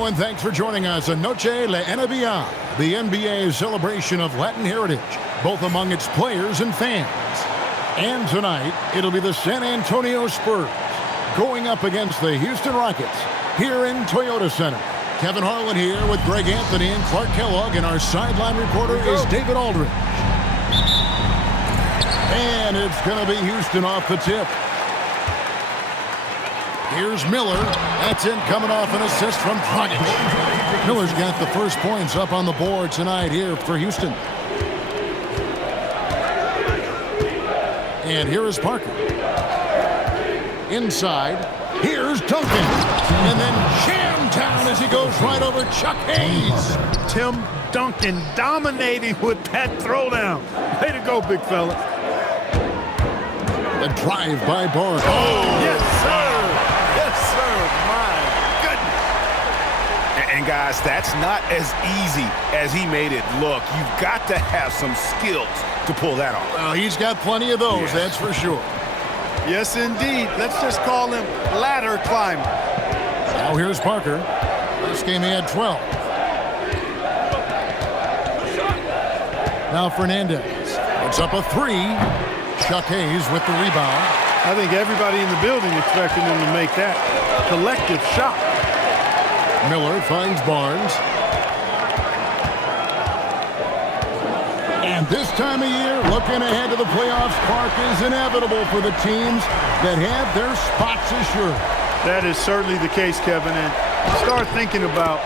And thanks for joining us on Noche La NBA, the NBA's celebration of Latin heritage, both among its players and fans. And tonight, it'll be the San Antonio Spurs going up against the Houston Rockets here in Toyota Center. Kevin Harlan here with Greg Anthony and Clark Kellogg, and our sideline reporter is David Aldridge. And it's going to be Houston off the tip. Here's Miller. That's in, coming off an assist from Dragic. Miller's got the first points up on the board tonight here for Houston. And here is Parker. Inside. Here's Duncan. And then jam down as he goes right over Chuck Hayes. Tim Duncan dominating with that throwdown. Way to go, big fella. The drive by Barnes. Oh, yes, sir. Yes, sir. My goodness. And guys, that's not as easy as he made it look. You've got to have some skills to pull that off. Well, he's got plenty of those, yes. That's for sure. Yes, indeed. Let's just call him ladder climber. Now here's Parker. This game he had 12. Now Fernandez. It's up a three. Chuck Hayes with the rebound. I think everybody in the building expecting him to make that collective shot. Miller finds Barnes. And this time of year, looking ahead to the playoffs, Clark, is inevitable for the teams that have their spots assured. That is certainly the case, Kevin. And start thinking about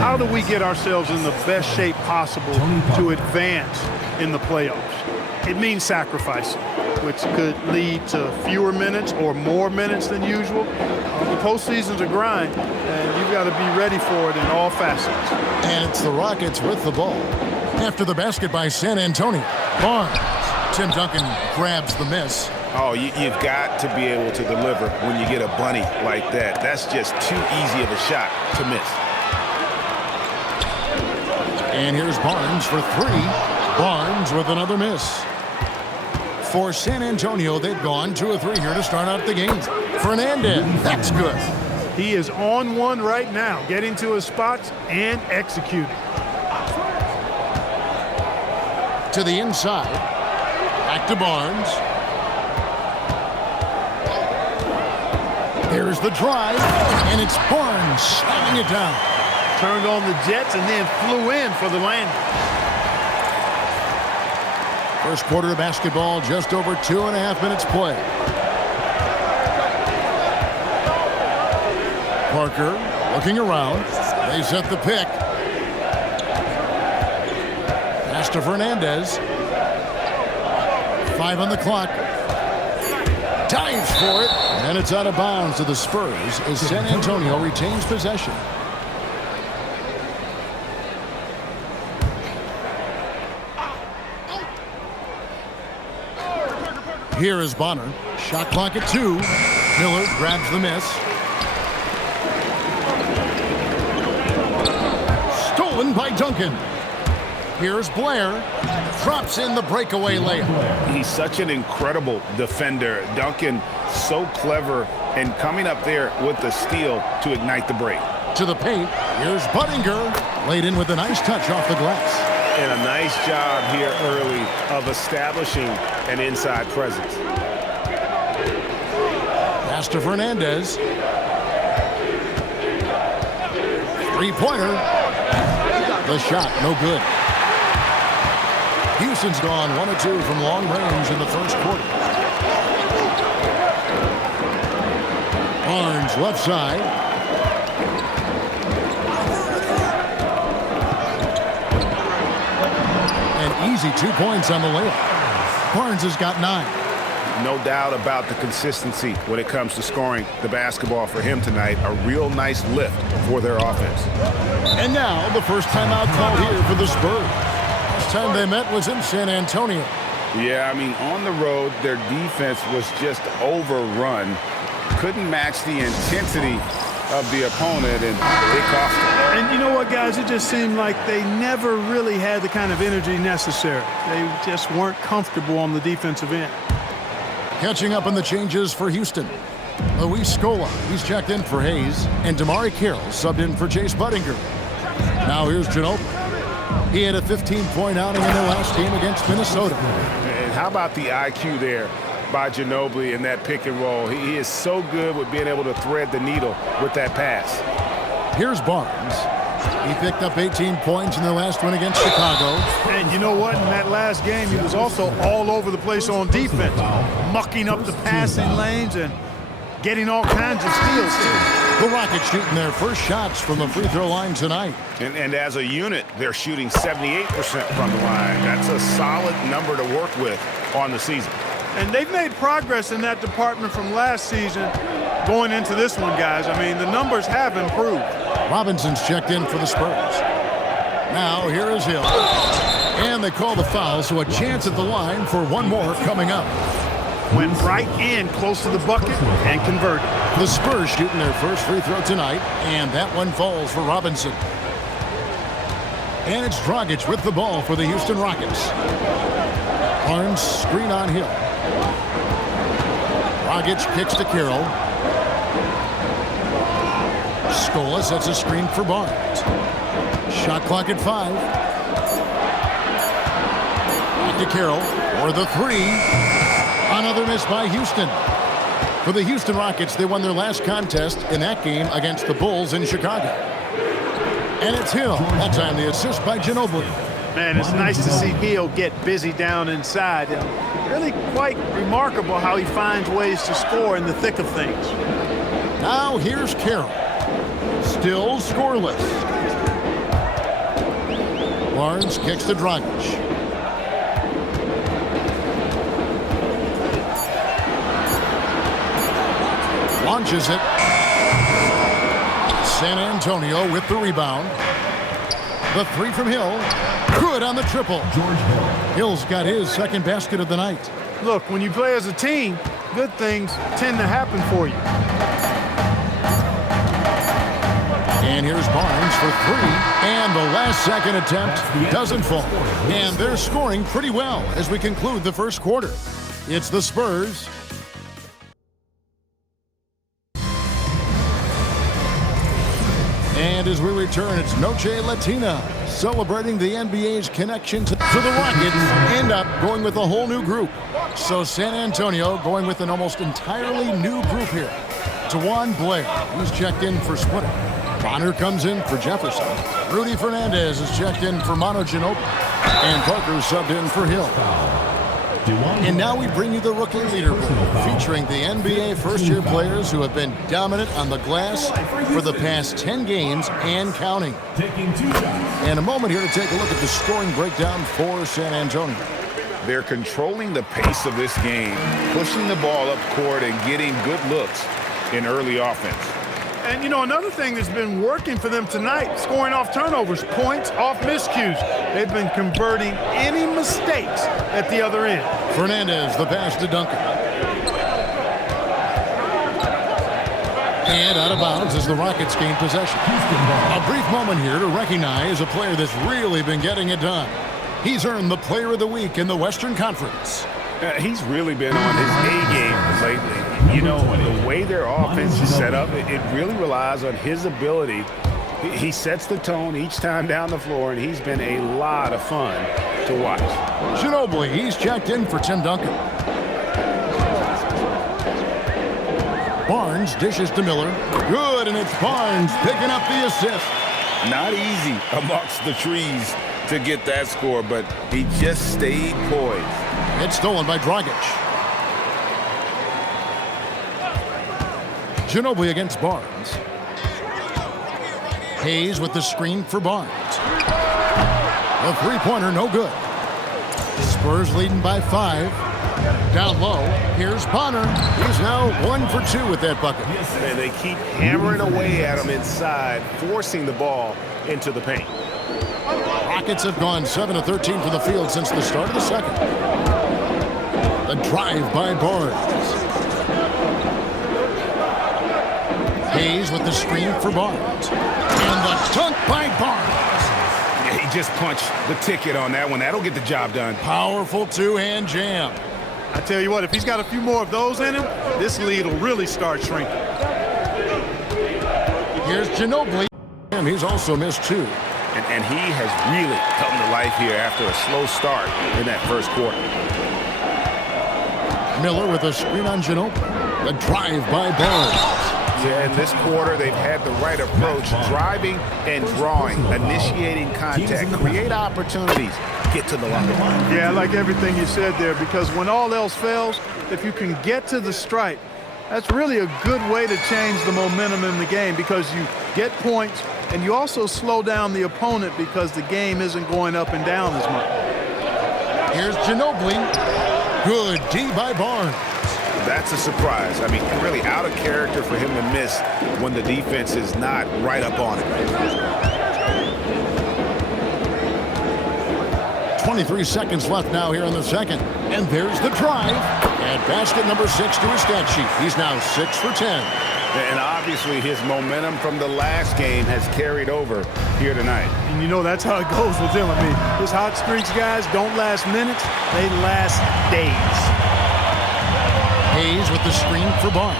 how do we get ourselves in the best shape possible to advance in the playoffs. It means sacrificing, which could lead to fewer minutes or more minutes than usual. The postseason's a grind, and you've got to be ready for it in all facets. And it's the Rockets with the ball. After the basket by San Antonio. Barnes. Tim Duncan grabs the miss. Oh, you've got to be able to deliver when you get a bunny like that. That's just too easy of a shot to miss. And here's Barnes for three. Barnes with another miss. For San Antonio, they've gone 2 of 3 here to start out the game. Fernandez, that's good. He is on one right now, getting to his spots and executing. To the inside. Back to Barnes. There's the drive, and it's Barnes slamming it down. Turned on the Jets and then flew in for the landing. First quarter of basketball, just over 2.5 minutes play. Parker looking around. They set the pick. Pass to Fernandez. 5 on the clock. Dives for it. And it's out of bounds to the Spurs as San Antonio retains possession. Here is Bonner. Shot clock at 2. Miller grabs the miss. Stolen by Duncan. Here's Blair. Drops in the breakaway layup. He's such an incredible defender. Duncan, so clever, and coming up there with the steal to ignite the break. To the paint. Here's Buttinger. Laid in with a nice touch off the glass. And a nice job here early of establishing an inside presence. Pass to Fernandez. Three-pointer. The shot, no good. Houston's gone 1 of 2 from long range in the first quarter. Barnes left side. An easy 2 points on the layup. Barnes has got 9. No doubt about the consistency when it comes to scoring the basketball for him tonight. A real nice lift for their offense. And now the first timeout called here for the Spurs. Last time they met was in San Antonio. Yeah, I mean, on the road, their defense was just overrun. Couldn't match the intensity of the opponent, and it cost them. And you know what, guys? It just seemed like they never really had the kind of energy necessary. They just weren't comfortable on the defensive end. Catching up on the changes for Houston. Luis Scola, he's checked in for Hayes, and MyCareer subbed in for Chase Budinger. Now here's Ginobili. He had a 15-point outing in their last game against Minnesota. And how about the IQ there by Ginobili in that pick and roll? He is so good with being able to thread the needle with that pass. Here's Barnes. He picked up 18 points in their last win against Chicago. And you know what? In that last game, he was also all over the place on defense, mucking up the passing lanes and getting all kinds of steals, too. The Rockets shooting their first shots from the free throw line tonight. And as a unit, they're shooting 78% from the line. That's a solid number to work with on the season. And they've made progress in that department from last season going into this one, guys. I mean, the numbers have improved. Robinson's checked in for the Spurs. Now here is Hill. And they call the foul, so a chance at the line for one more coming up. Went right in close to the bucket and converted. The Spurs shooting their first free throw tonight, and that one falls for Robinson. And it's Dragic with the ball for the Houston Rockets. Barnes screen on Hill. Dragic kicks to Carroll. Scola sets a screen for Barnes. Shot clock at 5. Back to Carroll for the 3. Another miss by Houston. For the Houston Rockets, they won their last contest in that game against the Bulls in Chicago. And it's Hill. That time the assist by Ginobili. Man, it's nice to see Hill get busy down inside. And really quite remarkable how he finds ways to score in the thick of things. Now here's Carroll. Still scoreless. Barnes kicks to Dragic. Launches it. San Antonio with the rebound. The 3 from Hill. Good on the triple. Hill's got his second basket of the night. Look, when you play as a team, good things tend to happen for you. And here's Barnes for 3. And the last second attempt doesn't fall. And they're scoring pretty well as we conclude the first quarter. It's the Spurs. And as we return, it's Noche Latina, celebrating the NBA's connection to the Rockets, end up going with a whole new group. So San Antonio going with an almost entirely new group here. Tawan Blair, he's checked in for Splitter. Bonner comes in for Jefferson. Rudy Fernandez is checked in for Manu Ginobili. And Parker subbed in for Hill. And now we bring you the rookie leaderboard, featuring the NBA first-year players who have been dominant on the glass for the past 10 games and counting. And a moment here to take a look at the scoring breakdown for San Antonio. They're controlling the pace of this game, pushing the ball up court and getting good looks in early offense. And, you know, another thing that's been working for them tonight, scoring off turnovers, points off miscues. They've been converting any mistakes at the other end. Fernandez, the pass to Duncan. And out of bounds as the Rockets gain possession. A brief moment here to recognize a player that's really been getting it done. He's earned the Player of the Week in the Western Conference. He's really been on his A game lately. You know, the way their offense is set up, it really relies on his ability. He sets the tone each time down the floor, and he's been a lot of fun to watch. Ginobili, he's checked in for Tim Duncan. Barnes dishes to Miller. Good, and it's Barnes picking up the assist. Not easy amongst the trees to get that score, but he just stayed poised. It's stolen by Dragic. Ginobili against Barnes. Hayes with the screen for Barnes. The three-pointer, no good. Spurs leading by 5. Down low, here's Bonner. He's now 1 for 2 with that bucket. And they keep hammering away at him inside, forcing the ball into the paint. Rockets have gone 7 of 13 from the field since the start of the second. The drive by Barnes. Hayes with the screen for Barnes. And the dunk by Barnes. Yeah, he just punched the ticket on that one. That'll get the job done. Powerful two-hand jam. I tell you what, if he's got a few more of those in him, this lead will really start shrinking. Here's Ginobili, and he's also missed 2. And he has really come to life here after a slow start in that first quarter. Miller with a screen on Ginobili. The drive by Barnes. Yeah, in this quarter, they've had the right approach, driving and drawing, initiating contact, create opportunities, get to the line. Yeah, I like everything you said there, because when all else fails, if you can get to the stripe, that's really a good way to change the momentum in the game, because you get points and you also slow down the opponent because the game isn't going up and down as much. Here's Ginobili. Good D by Barnes. That's a surprise. I mean, really out of character for him to miss when the defense is not right up on him. 23 seconds left now here in the second. And there's the drive. And basket number 6 to his stat sheet. He's now 6 for 10. And obviously his momentum from the last game has carried over here tonight. And you know that's how it goes with him. I mean, his hot streaks, guys, don't last minutes. They last days. Hayes with the screen for Barnes.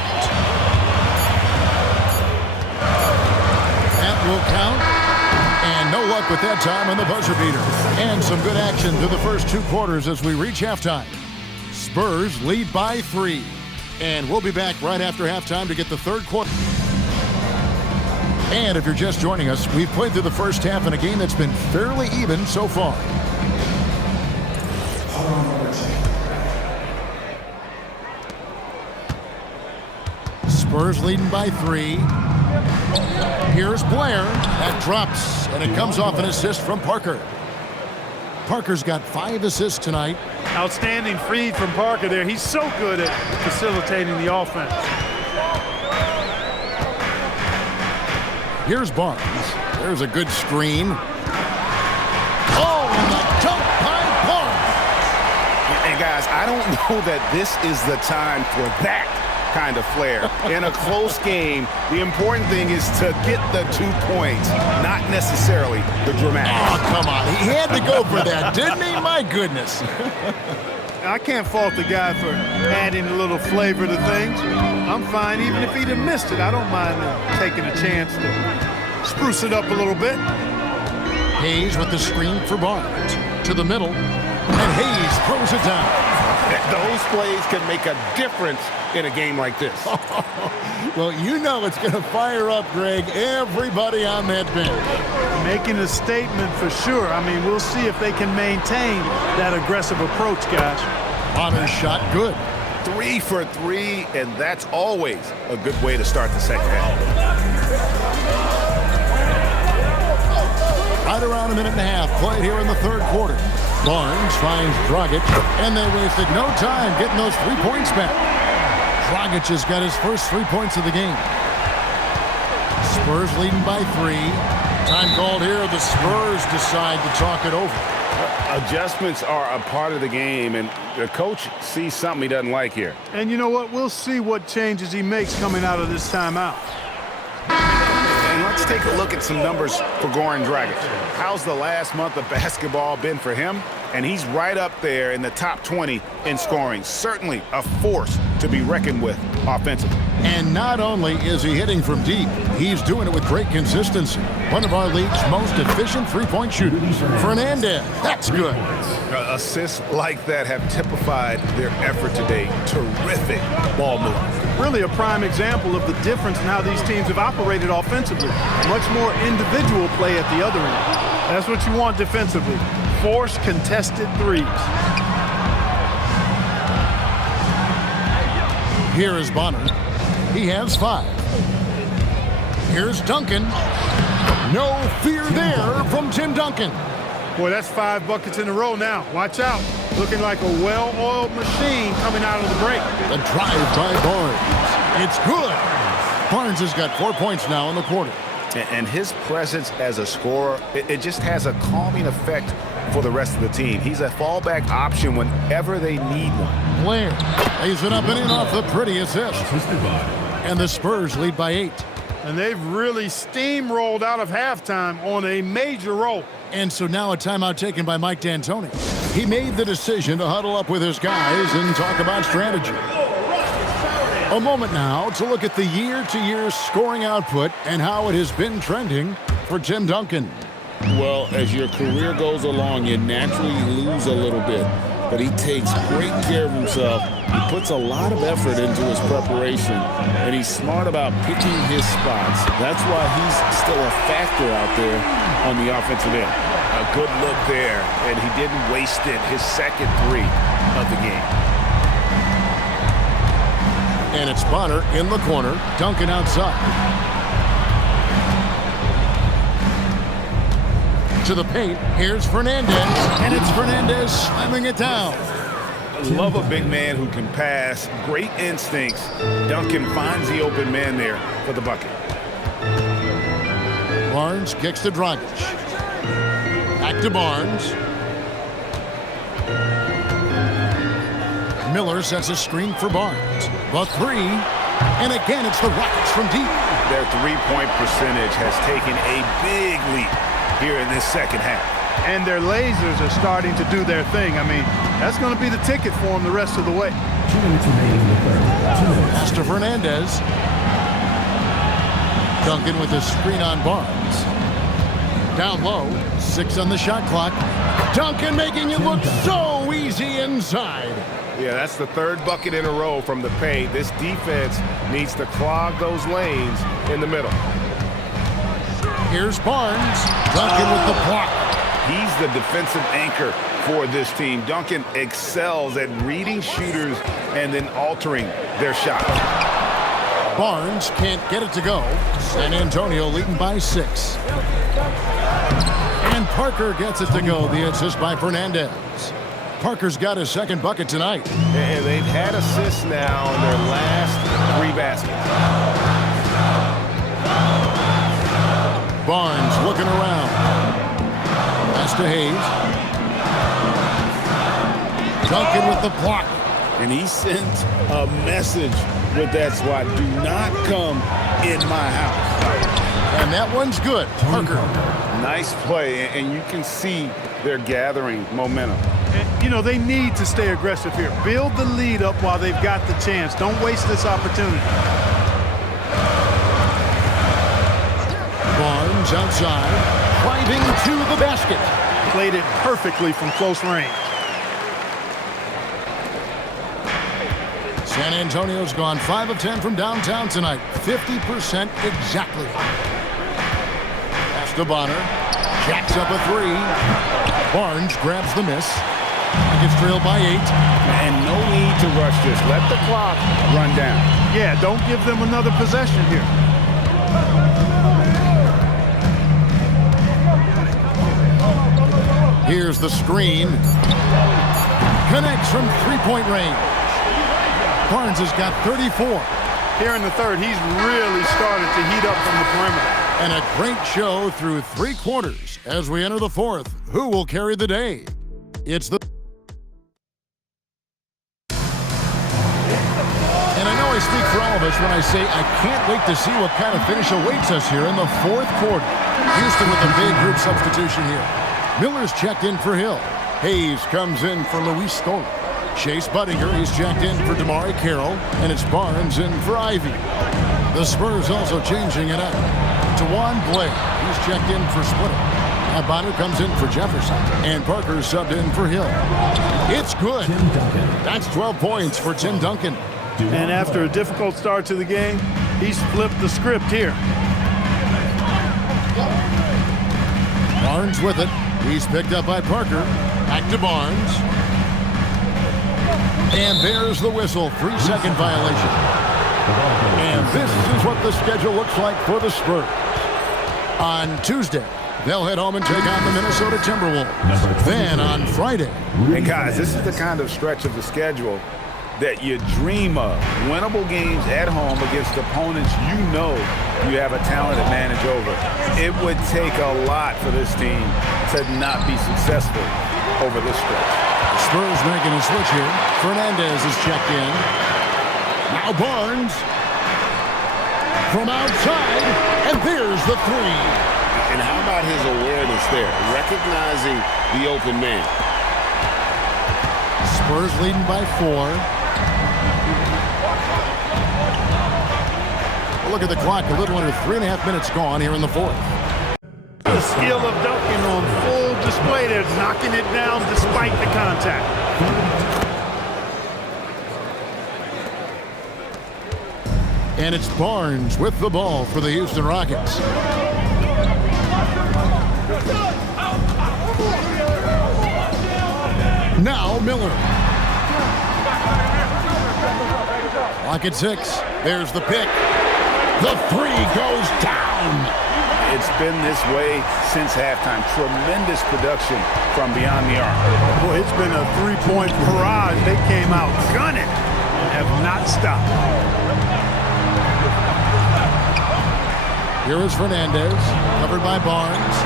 That will count. And no luck with that time on the buzzer beater. And some good action through the first 2 quarters as we reach halftime. Spurs lead by 3. And we'll be back right after halftime to get the third quarter. And if you're just joining us, we've played through the first half in a game that's been fairly even so far. Spurs leading by 3. Here's Blair. That drops, and it comes off an assist from Parker. Parker's got 5 assists tonight. Outstanding feed from Parker there. He's so good at facilitating the offense. Here's Barnes. There's a good screen. Oh, and the dunk by Barnes. And guys, I don't know that this is the time for that kind of flair. In a close game, the important thing is to get the 2 points, not necessarily the dramatic. Oh, come on. He had to go for that, didn't he? My goodness. I can't fault the guy for adding a little flavor to things. I'm fine even if he'd have missed it. I don't mind taking a chance to spruce it up a little bit. Hayes with the screen for Barnes. To the middle. And Hayes throws it down. Those plays can make a difference in a game like this. Well, you know it's going to fire up, Greg, everybody on that bench. Making a statement for sure. I mean, we'll see if they can maintain that aggressive approach, guys. Honor shot good. 3 for 3, and that's always a good way to start the second half. Right around a minute and a half played here in the third quarter. Barnes finds Dragic, and they wasted no time getting those 3 points back. Dragic has got his first 3 points of the game. Spurs leading by 3. Time called here. The Spurs decide to talk it over. Adjustments are a part of the game, and the coach sees something he doesn't like here. And you know what? We'll see what changes he makes coming out of this timeout. And let's take a look at some numbers for Goran Dragic. How's the last month of basketball been for him? And he's right up there in the top 20 in scoring. Certainly a force to be reckoned with offensively. And not only is he hitting from deep, he's doing it with great consistency. One of our league's most efficient three-point shooters. Fernandez, that's good. Assists like that have typified their effort today. Terrific ball movement. Really a prime example of the difference in how these teams have operated offensively. Much more individual play at the other end. That's what you want defensively. Force contested threes. Here is Bonner. He has 5. Here's Duncan. No fear there from Tim Duncan. Boy, that's 5 buckets in a row now. Watch out. Looking like a well-oiled machine coming out of the break. The drive by Barnes. It's good. Barnes has got 4 points now in the quarter. And his presence as a scorer, it just has a calming effect for the rest of the team. He's a fallback option whenever they need one. Blair lays it up and in off the pretty assist. And the Spurs lead by 8. And they've really steamrolled out of halftime on a major roll. And so now a timeout taken by Mike D'Antoni. He made the decision to huddle up with his guys and talk about strategy. A moment now to look at the year-to-year scoring output and how it has been trending for Tim Duncan. Well, as your career goes along, you naturally lose a little bit. But he takes great care of himself. He puts a lot of effort into his preparation, and he's smart about picking his spots. That's why he's still a factor out there on the offensive end. A good look there, and he didn't waste it. His second three of the game. And it's Bonner in the corner, Duncan outside. To the paint, here's Fernandez, and it's Fernandez slamming it down. Love a big man who can pass, great instincts. Duncan finds the open man there for the bucket. Barnes kicks to Dragic. Back to Barnes. Miller sets a screen for Barnes. The three, and again it's the Rockets from deep. Their three-point percentage has taken a big leap here in this second half. And their lasers are starting to do their thing. I mean, that's going to be the ticket for them the rest of the way. 2 minutes remaining in the third. 2 minutes. Pass to Fernandez. Duncan with a screen on Barnes. Down low, 6 on the shot clock. Duncan making it look so easy inside. Yeah, that's the third bucket in a row from the paint. This defense needs to clog those lanes in the middle. Here's Barnes. Duncan with the block. He's the defensive anchor for this team. Duncan excels at reading shooters and then altering their shot. Barnes can't get it to go. San Antonio leading by 6. And Parker gets it to go. The assist by Fernandez. Parker's got his second bucket tonight. And they've had assists now in their last 3 baskets. Barnes looking around. Pass to Hayes. Duncan with the block. And he sent a message with that swat. Do not come in my house. And that one's good. Parker. Nice play, and you can see they're gathering momentum. And, you know, they need to stay aggressive here. Build the lead up while they've got the chance. Don't waste this opportunity. Barnes outside, driving to the basket. Played it perfectly from close range. San Antonio's gone 5 of 10 from downtown tonight. 50% exactly. Pass to Bonner. Jacks up a 3. Barnes grabs the miss. Gets trailed by 8. And no need to rush this. Let the clock run down. Yeah, don't give them another possession here. Here's the screen. Connects from three-point range. Barnes has got 34. Here in the third, he's really started to heat up from the perimeter. And a great show through 3 quarters. As we enter the fourth, who will carry the day? It's the... And I know I speak for all of us when I say I can't wait to see what kind of finish awaits us here in the fourth quarter. Houston with a big group substitution here. Miller's checked in for Hill. Hayes comes in for Luis Scola. Chase Budinger is checked in for DeMari Carroll, and it's Barnes in for Ivy. The Spurs also changing it up. Tawan Blake, he's checked in for Splitter. Bonner comes in for Jefferson, and Parker subbed in for Hill. It's good. That's 12 points for Tim Duncan. And after a difficult start to the game, he's flipped the script here. Barnes with it. He's picked up by Parker. Back to Barnes. And there's the whistle. 3-second violation. And this is what the schedule looks like for the Spurs. On Tuesday, they'll head home and take on the Minnesota Timberwolves. Then on Friday. And guys, this is the kind of stretch of the schedule that you dream of. Winnable games at home against opponents you know you have a talented advantage over. It would take a lot for this team to not be successful over this stretch. Spurs making a switch here. Fernandez is checked in. Now Barnes. from outside, and there's the three. And how about his awareness there, recognizing the open man? Spurs leading by 4. Look at the clock, a little under 3.5 minutes gone here in the fourth. The skill of dunking on full display there, knocking it down despite the contact. And it's Barnes with the ball for the Houston Rockets. Now Miller. Clock at 6. There's the pick. The three goes down. It's been this way since halftime. Tremendous production from beyond the arc. Boy, it's been a three-point barrage. They came out gunning and have not stopped. Here is Fernandez, covered by Barnes.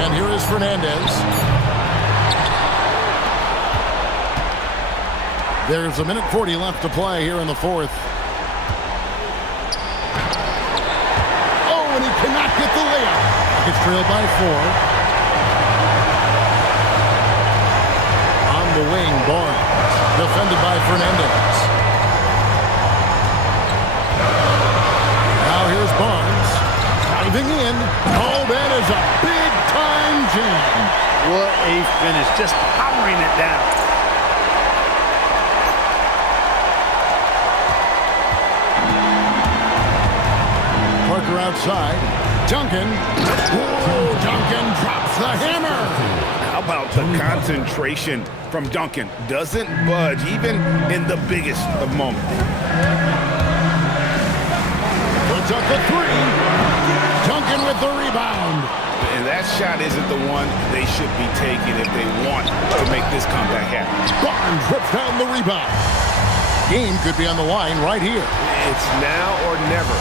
And here is Fernandez. There's 1:40 left to play here in the fourth. Oh, and he cannot get the layup. It's trailed by 4. On the wing, Barnes, defended by Fernandez. Now here's Barnes, diving in. Oh, that is a big-time jam. What a finish, just powering it down. Parker outside. Duncan. Oh, Duncan drops the hammer. How about the concentration from Duncan? Doesn't budge, even in the biggest of moments. Puts up the three. Duncan with the rebound. And that shot isn't the one they should be taking if they want to make this comeback happen. Barnes rips down the rebound. Game could be on the line right here. It's now or never.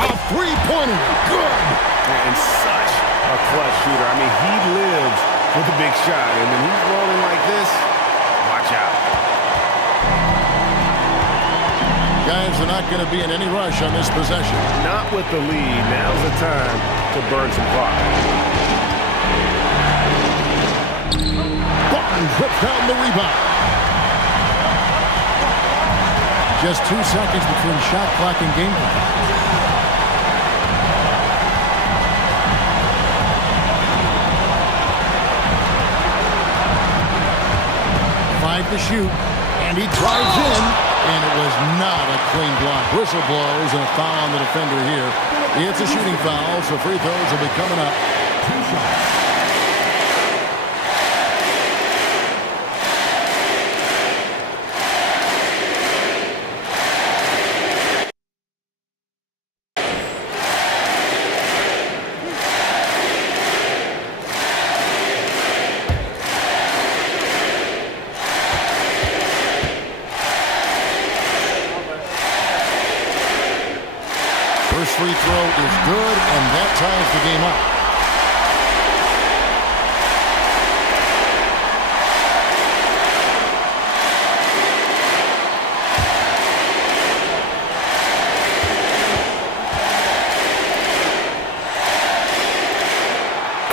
A three-pointer. Good. And such a clutch shooter. I mean, he lives with a big shot. And when he's rolling like this, watch out. Guys are not going to be in any rush on this possession. Not with the lead. Now's the time to burn some clock. Barnes rips down the rebound. Just 2 seconds between shot clock and game clock. 5 to shoot, and he drives in, and it was not a clean block. Whistle blows and a foul on the defender here. It's a shooting foul, so free throws will be coming up. 2 shots. First free throw is good, and that ties the game up.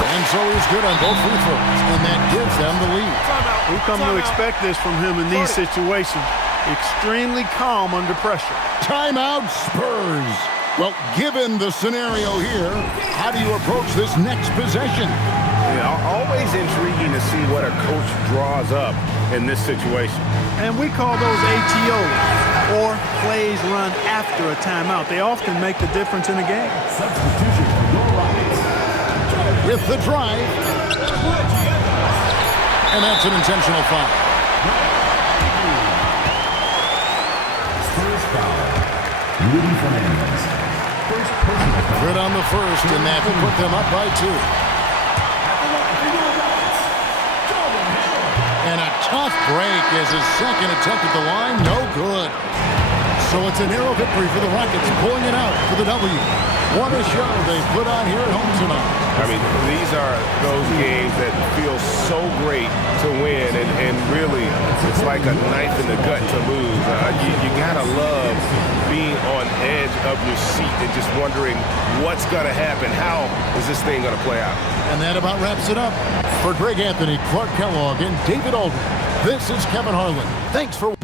And so he's good on both free throws, and that gives them the lead. We've come to expect this from him in these situations. Extremely calm under pressure. Timeout, Spurs. Well, given the scenario here, how do you approach this next possession? Always intriguing to see what a coach draws up in this situation. And we call those ATOs, or plays run after a timeout. They often make the difference in a game. Substitution for your Rockets. With the drive. And that's an intentional foul. Spurs foul. Rudy Fernandez. First personal foul. Good on the first, and that will put them up by 2. And a tough break as his second attempt at the line, no good. So it's a narrow victory for the Rockets, pulling it out for the W. What a show they put on here at home tonight. I mean, these are those games that feel so great to win, and really, it's like a knife in the gut to lose. You gotta love being on edge of your seat and just wondering what's gonna happen. How is this thing gonna play out? And that about wraps it up. For Greg Anthony, Clark Kellogg, and David Aldridge, this is Kevin Harlan. Thanks for